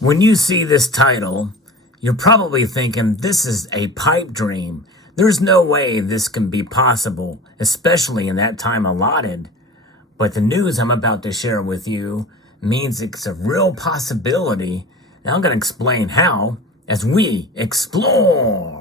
When you see this title, you're probably thinking this is a pipe dream. There's no way this can be possible, especially in that time allotted. But the news I'm about to share with you means it's a real possibility. And I'm going to explain how as we explore.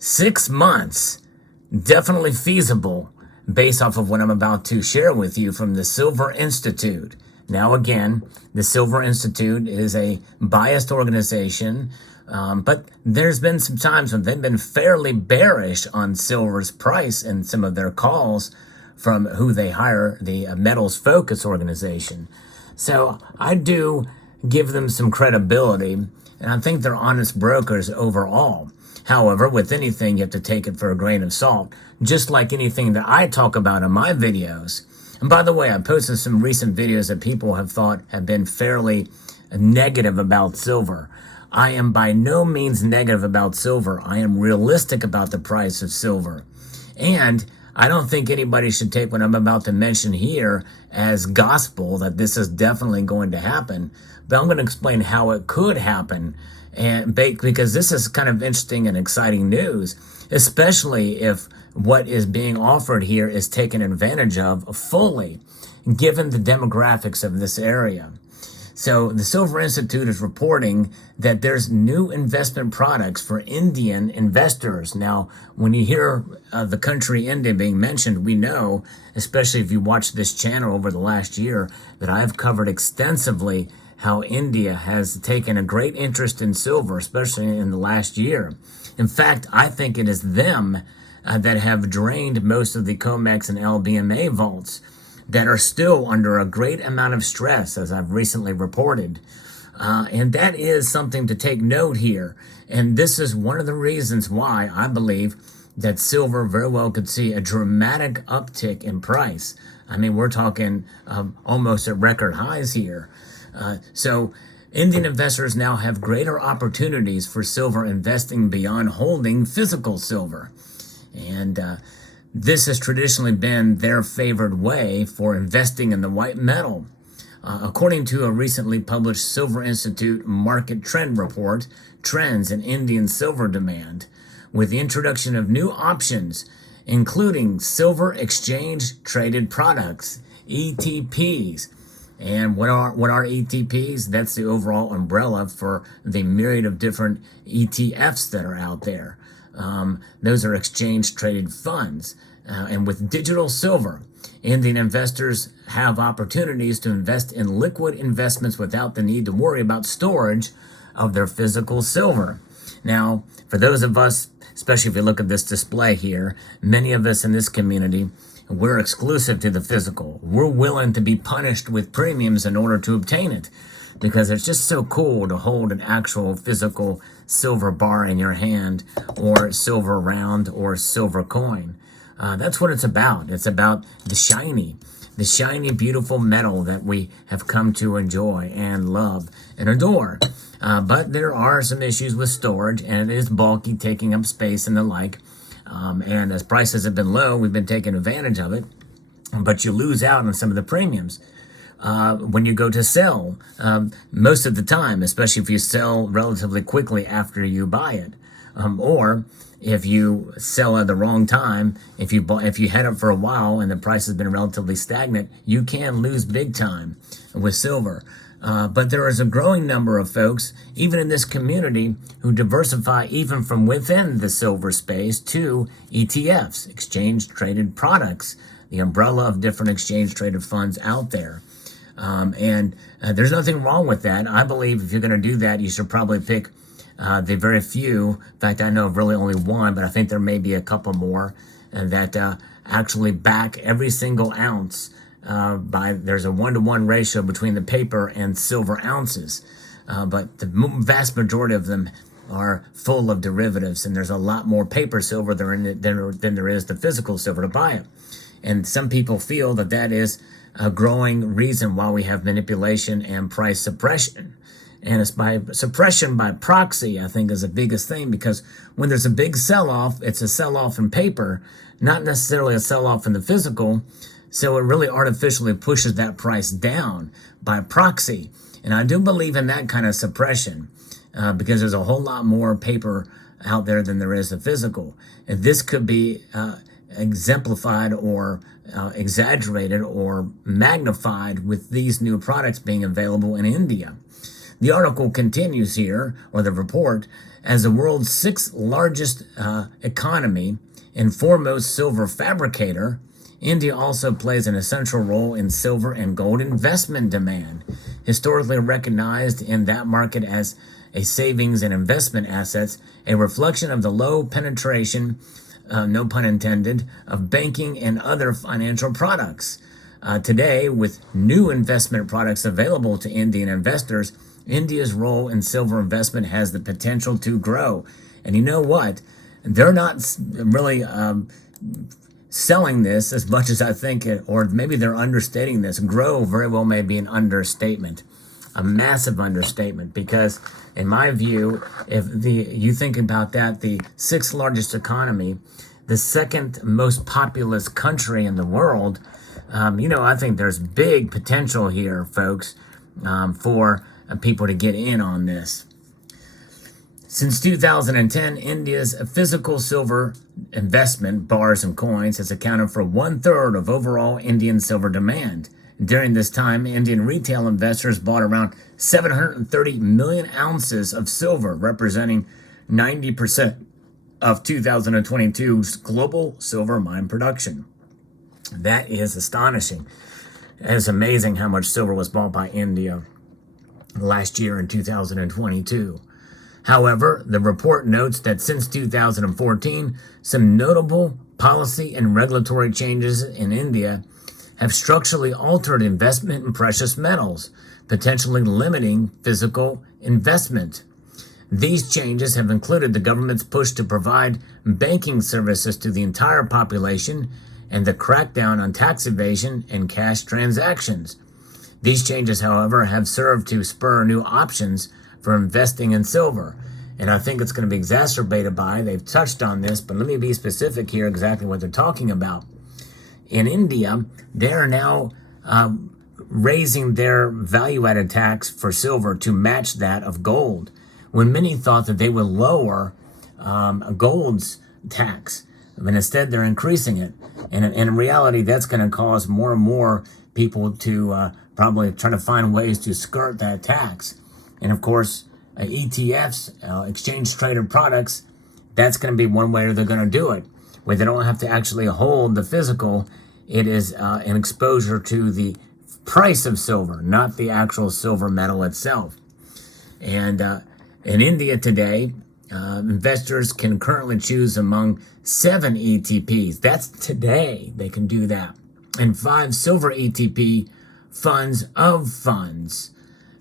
6 months, definitely feasible based off of what I'm about to share with you from the Silver Institute. Now, again, the Silver Institute is a biased organization, but there's been some times when they've been fairly bearish on silver's price and some of their calls from who they hire, the Metals Focus organization. So I do give them some credibility, and I think they're honest brokers overall. However, with anything, you have to take it for a grain of salt, just like anything that I talk about in my videos. And by the way, I posted some recent videos that people have thought have been fairly negative about silver. I am by no means negative about silver. I am realistic about the price of silver. And I don't think anybody should take what I'm about to mention here as gospel, that this is definitely going to happen. But I'm going to explain how it could happen, and because this is kind of interesting and exciting news, especially if what is being offered here is taken advantage of fully, given the demographics of this area. So the Silver Institute is reporting that there's new investment products for Indian investors. Now, when you hear the country India being mentioned, we know, especially if you watch this channel over the last year, that I've covered extensively how India has taken a great interest in silver, especially in the last year. In fact, I think it is them that have drained most of the COMEX and LBMA vaults that are still under a great amount of stress, as I've recently reported. And that is something to take note here. And this is one of the reasons why I believe that silver very well could see a dramatic uptick in price. I mean, we're talking almost at record highs here. So Indian investors now have greater opportunities for silver investing beyond holding physical silver. And this has traditionally been their favored way for investing in the white metal. According to a recently published Silver Institute market trend report, trends in Indian silver demand, with the introduction of new options, including silver exchange traded products, ETPs. And what are ETPs? That's the overall umbrella for the myriad of different ETFs that are out there. Those are exchange traded funds. And with digital silver, Indian investors have opportunities to invest in liquid investments without the need to worry about storage of their physical silver. Now, for those of us, especially if you look at this display here, many of us in this community, we're exclusive to the physical. We're willing to be punished with premiums in order to obtain it, because it's just so cool to hold an actual physical silver bar in your hand, or silver round, or silver coin. That's what it's about. It's about the shiny, beautiful metal that we have come to enjoy and love and adore. But there are some issues with storage, and it is bulky, taking up space and the like. And as prices have been low, we've been taking advantage of it, but you lose out on some of the premiums. When you go to sell, most of the time, especially if you sell relatively quickly after you buy it, or if you sell at the wrong time, if you had it for a while and the price has been relatively stagnant, you can lose big time with silver. But there is a growing number of folks, even in this community, who diversify even from within the silver space to ETFs, exchange-traded products, the umbrella of different exchange-traded funds out there. And there's nothing wrong with that. I believe if you're going to do that, you should probably pick the very few. In fact, I know of really only one, but I think there may be a couple more that actually back every single ounce. There's a 1-to-1 ratio between the paper and silver ounces, but the vast majority of them are full of derivatives, and there's a lot more paper silver than there is the physical silver to buy it. And some people feel that that is a growing reason why we have manipulation and price suppression. And it's by suppression by proxy, I think, is the biggest thing, because when there's a big sell-off, it's a sell-off in paper, not necessarily a sell-off in the physical. So it really artificially pushes that price down by proxy. And I do believe in that kind of suppression because there's a whole lot more paper out there than there is the physical. And this could be exemplified or exaggerated or magnified with these new products being available in India. The article continues here, or the report, as the world's sixth largest economy and foremost silver fabricator, India also plays an essential role in silver and gold investment demand, historically recognized in that market as a savings and investment assets, a reflection of the low penetration, no pun intended, of banking and other financial products. Today, with new investment products available to Indian investors, India's role in silver investment has the potential to grow. And you know what? They're not really selling this as much as I think it, or maybe they're understating this. Grow very well may be an understatement, a massive understatement, because in my view, if you think about that, the sixth largest economy, the second most populous country in the world, I think there's big potential here, folks, for people to get in on this. Since 2010, India's physical silver investment, bars and coins, has accounted for 1/3 of overall Indian silver demand. During this time, Indian retail investors bought around 730 million ounces of silver, representing 90% of 2022's global silver mine production. That is astonishing. It's amazing how much silver was bought by India last year in 2022. However, the report notes that since 2014, some notable policy and regulatory changes in India have structurally altered investment in precious metals, potentially limiting physical investment. These changes have included the government's push to provide banking services to the entire population and the crackdown on tax evasion and cash transactions. These changes, however, have served to spur new options for investing in silver. And I think it's going to be exacerbated by, they've touched on this, but let me be specific here exactly what they're talking about. In India, they are now raising their value-added tax for silver to match that of gold, when many thought that they would lower gold's tax. But instead, they're increasing it. And in reality, that's going to cause more and more people to probably try to find ways to skirt that tax. And of course, ETFs, exchange traded products, that's going to be one way they're going to do it, where they don't have to actually hold the physical. It is an exposure to the price of silver, not the actual silver metal itself. And in India today, investors can currently choose among 7 ETPs. That's today, they can do that. And 5 silver ETP funds of funds.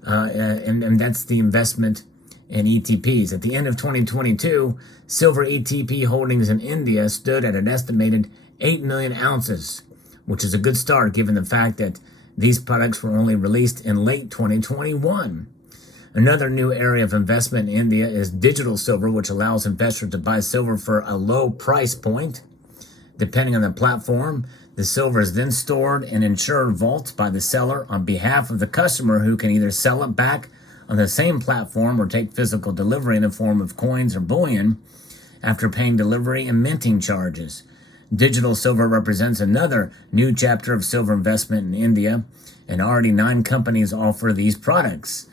And that's the investment in ETPs. At the end of 2022, silver ETP holdings in India stood at an estimated 8 million ounces, which is a good start given the fact that these products were only released in late 2021. Another new area of investment in India is digital silver, which allows investors to buy silver for a low price point. Depending on the platform, the silver is then stored in insured vaults by the seller on behalf of the customer, who can either sell it back on the same platform or take physical delivery in the form of coins or bullion after paying delivery and minting charges. Digital silver represents another new chapter of silver investment in India, and already 9 companies offer these products.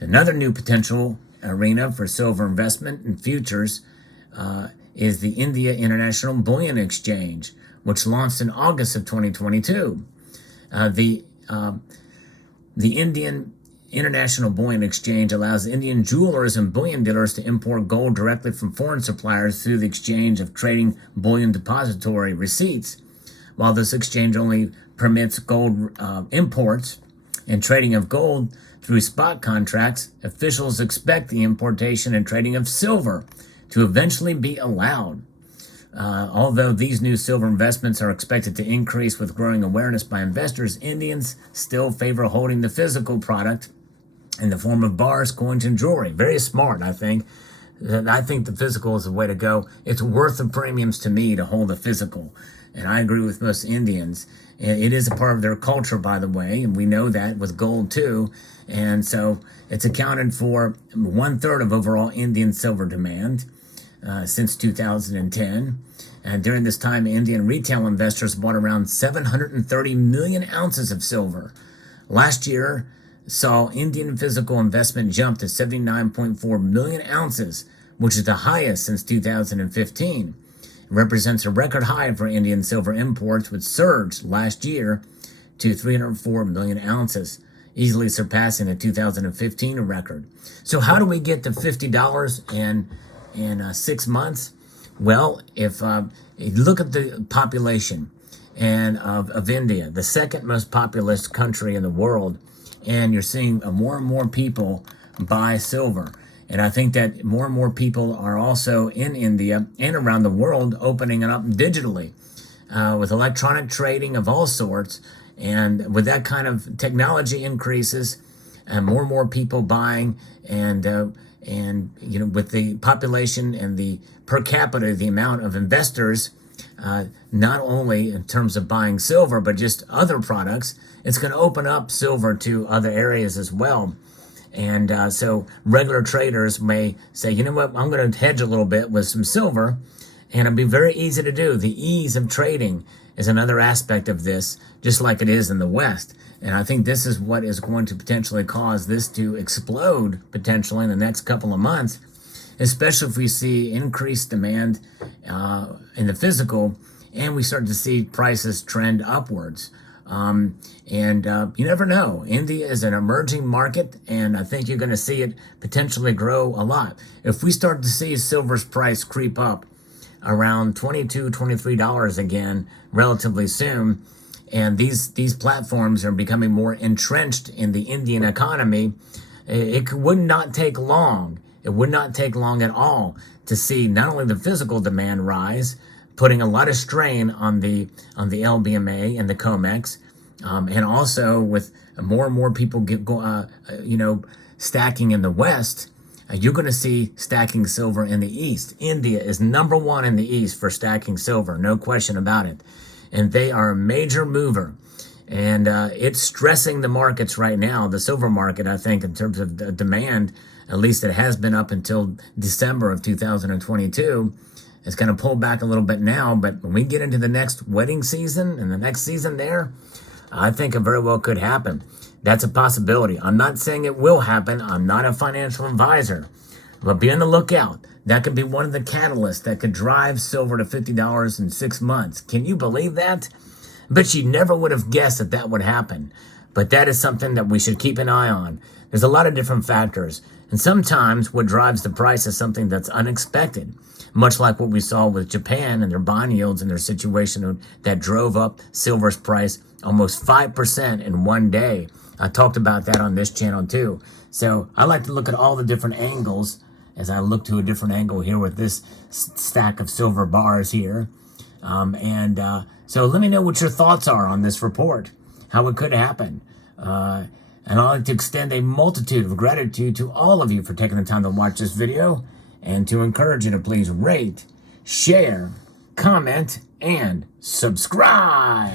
Another new potential arena for silver investment in futures is the India International Bullion Exchange, which launched in August of 2022. The Indian International Bullion Exchange allows Indian jewelers and bullion dealers to import gold directly from foreign suppliers through the exchange of trading bullion depository receipts. While this exchange only permits gold imports and trading of gold through spot contracts, officials expect the importation and trading of silver to eventually be allowed. Although these new silver investments are expected to increase with growing awareness by investors, Indians still favor holding the physical product in the form of bars, coins, and jewelry. Very smart, I think. I think the physical is the way to go. It's worth the premiums to me to hold a physical. And I agree with most Indians. It is a part of their culture, by the way, and we know that with gold too. And so it's accounted for 1/3 of overall Indian silver demand since 2010. And during this time, Indian retail investors bought around 730 million ounces of silver. Last year saw Indian physical investment jump to 79.4 million ounces, which is the highest since 2015. It represents a record high for Indian silver imports, which surged last year to 304 million ounces, easily surpassing the 2015 record. So how do we get to $50 in 6 months? Well, if you look at the population of India, the second most populous country in the world, and you're seeing more and more people buy silver. And I think that more and more people are also in India and around the world opening it up digitally with electronic trading of all sorts. And with that kind of technology increases and more people buying and you know, with the population and the per capita, the amount of investors, not only in terms of buying silver, but just other products, it's going to open up silver to other areas as well. And so regular traders may say, you know what, I'm going to hedge a little bit with some silver, and it'll be very easy to do. The ease of trading is another aspect of this, just like it is in the West. And I think this is what is going to potentially cause this to explode potentially in the next couple of months, especially if we see increased demand in the physical and we start to see prices trend upwards. You never know. India is an emerging market, and I think you're going to see it potentially grow a lot. If we start to see silver's price creep up around $22, $23 again relatively soon, and these platforms are becoming more entrenched in the Indian economy, it would not take long. It would not take long at all to see not only the physical demand rise, putting a lot of strain on the LBMA and the COMEX, and also with more and more people stacking in the West, you're going to see stacking silver in the East. India is number one in the East for stacking silver, no question about it. And they are a major mover. And it's stressing the markets right now, the silver market, I think, in terms of the demand. At least it has been up until December of 2022. It's going to pull back a little bit now, but when we get into the next wedding season and the next season there, I think it very well could happen. That's a possibility. I'm not saying it will happen. I'm not a financial advisor, but be on the lookout. That could be one of the catalysts that could drive silver to $50 in 6 months. Can you believe that? But you never would have guessed that that would happen. But that is something that we should keep an eye on. There's a lot of different factors. And sometimes what drives the price is something that's unexpected, much like what we saw with Japan and their bond yields and their situation that drove up silver's price almost 5% in one day. I talked about that on this channel too. So I like to look at all the different angles as I look to a different angle here with this stack of silver bars here. So let me know what your thoughts are on this report, how it could happen. And I'd like to extend a multitude of gratitude to all of you for taking the time to watch this video, and to encourage you to please rate, share, comment, and subscribe.